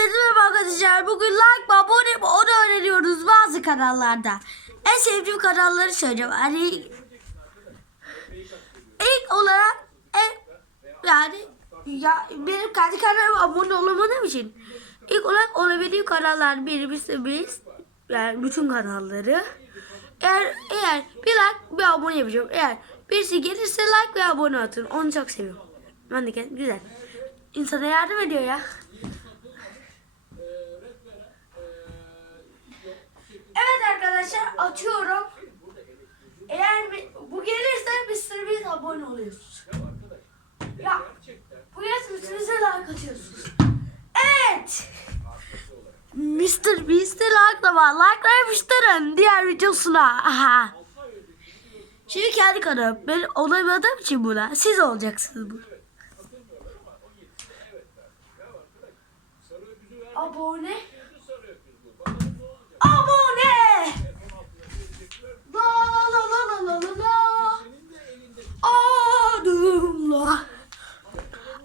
Merhaba arkadaşlar. Bugün like ve abone onu öğreniyoruz bazı kanallarda. En sevdiğim kanalları söyleyeceğim. Hani ilk olarak en, yani ya benim kendi kanalıma abone olamadığım için ilk olarak olabildiğim kanallar birisi biz yani bütün kanalları eğer eğer bir like bir abone yapacağım. Eğer birisi gelirse like ve abone atın. Onu çok seviyorum. Ben de kendim güzel. İnsana yardım ediyor ya. Evet arkadaşlar atıyorum. Eğer bi- bu gelirse Mr. Beast abone oluyorsunuz. Ya bu gelirse Mr. Atıyorsunuz. Evet. Mr. Beast'e like da var. Like yapıştırın diğer videosuna. Şimdi kendi kanalım. Ben olamadığım için buna. Siz olacaksınız bu. Abone.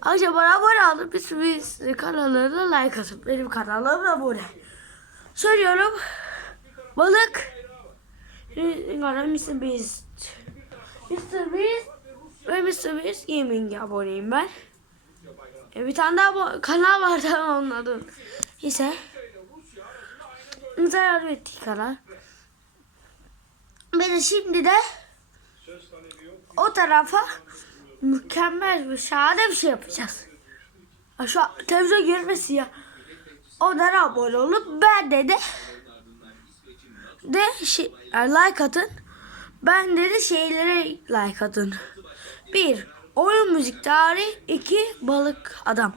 Bana abone olun. Biz, biz kanallarına like atın. Benim kanalıma abone. Söylüyorum. Balık. Kanal Mr. Beast. Mr. Beast ve Mr. Beast Gaming'e aboneyim ben. E, bir tane daha kanal var da onun adı. Neyse. Bize yardım ettiği kanal. Ben de şimdi de o tarafa mükemmel bir şahane bir şey yapacağız. Şu televizyon görmesi ya. Onlara abone olup ben de de de şey, like atın. Ben de de şeylere like atın. Bir, oyun müzik tarihi. iki balık adam.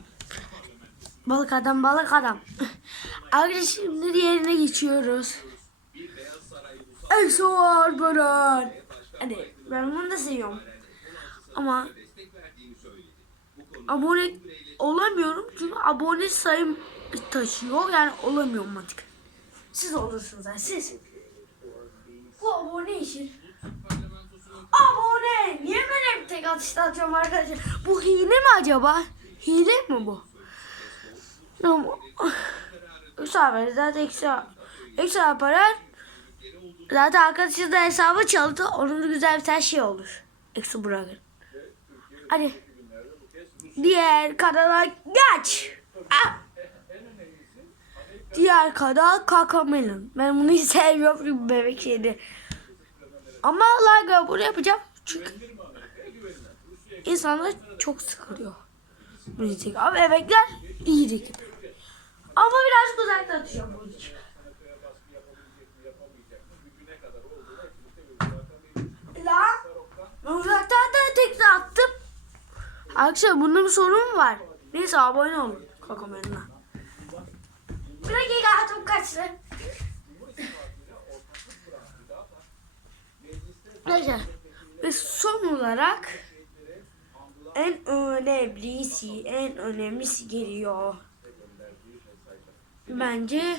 Balık adam, balık adam. Arkadaşlar şimdi diğerine geçiyoruz. Exo Alperen. Hadi ben bunu da seviyorum. Ama abone olamıyorum çünkü abone sayım taşıyor yani olamıyorum artık. Siz olursunuz yani siz. Bu abone işi. Abone. Niye ben hep tek atışta atıyorum arkadaşlar? Bu hile mi acaba? Hile mi bu? Ama Hesabı zaten ekstra ekstra para zaten arkadaşı da hesabı çaldı. Onun da güzel bir tane şey olur. Ekstra bırakın. Hadi. Diğer kanala geç. Ah! Diğer kanal Kakamelon. Ben bunu çünkü bebek şeydi. Ama like abone yapacağım. Çünkü insanlar çok sıkılıyor. Müzik. Ama bebekler iyi değil. Ama biraz uzakta atacağım bunun için. La ben uzaktan da tekrar attım. Arkadaşlar bunda bir sorun var? Neyse abone olun Kakamelon'a. Bir dakika hatım kaçtı. Arkadaşlar ve son olarak en önemlisi, en önemlisi geliyor. Bence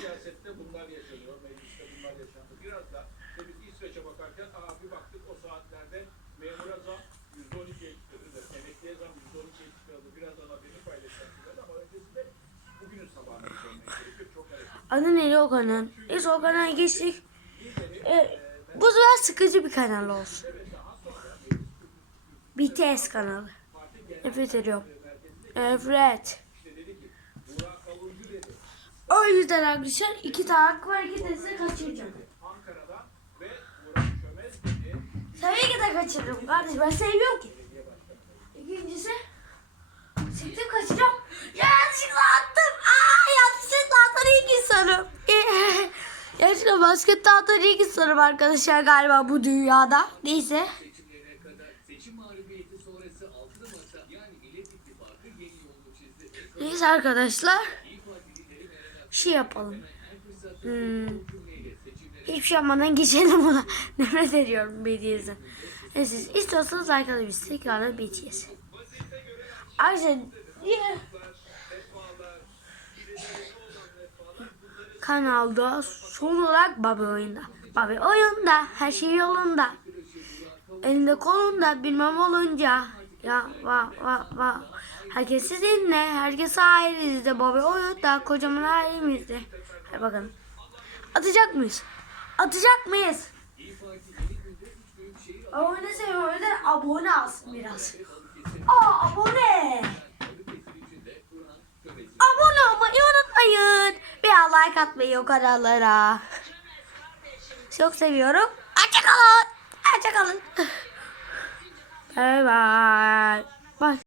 bakarken aa bir baktık o saatlerde memura zam %12'ye adı neydi o kanal? Neyse o kanala geçtik. E, bu sefer sıkıcı bir kanal olsun. BTS kanalı. Nefret ediyorum. Evet. O yüzden arkadaşlar iki tane hakkı var. İki tanesini kaçıracağım. Tabii ki de kaçırırım kardeş. Ben sevmiyorum ki. İkincisi siktim kaçacağım. Gerçekten baskette atan ilk insanım arkadaşlar galiba bu dünyada. Neyse. Neyse arkadaşlar. Şey yapalım. Hmm. Hiçbir şey yapmadan geçelim ona. Nefret ediyorum BTS'den. Neyse istiyorsanız arkadaşlar tekrardan BTS. Ayrıca diye kanalda son olarak Bobby oyunda. Bobby oyunda her şey yolunda. Elinde kolunda bilmem olunca ya va va va Herkes sizinle. Herkes ailenizde. Baba o da kocaman ailemizde. Hadi bakalım. Atacak mıyız? Atacak mıyız? Abone seviyorlar. Abone alsın biraz. Aa abone. Abone olmayı unutmayın. Bir like atmayı o kanallara. Çok seviyorum. Hoşçakalın. Hoşçakalın. Bye bye. Bye.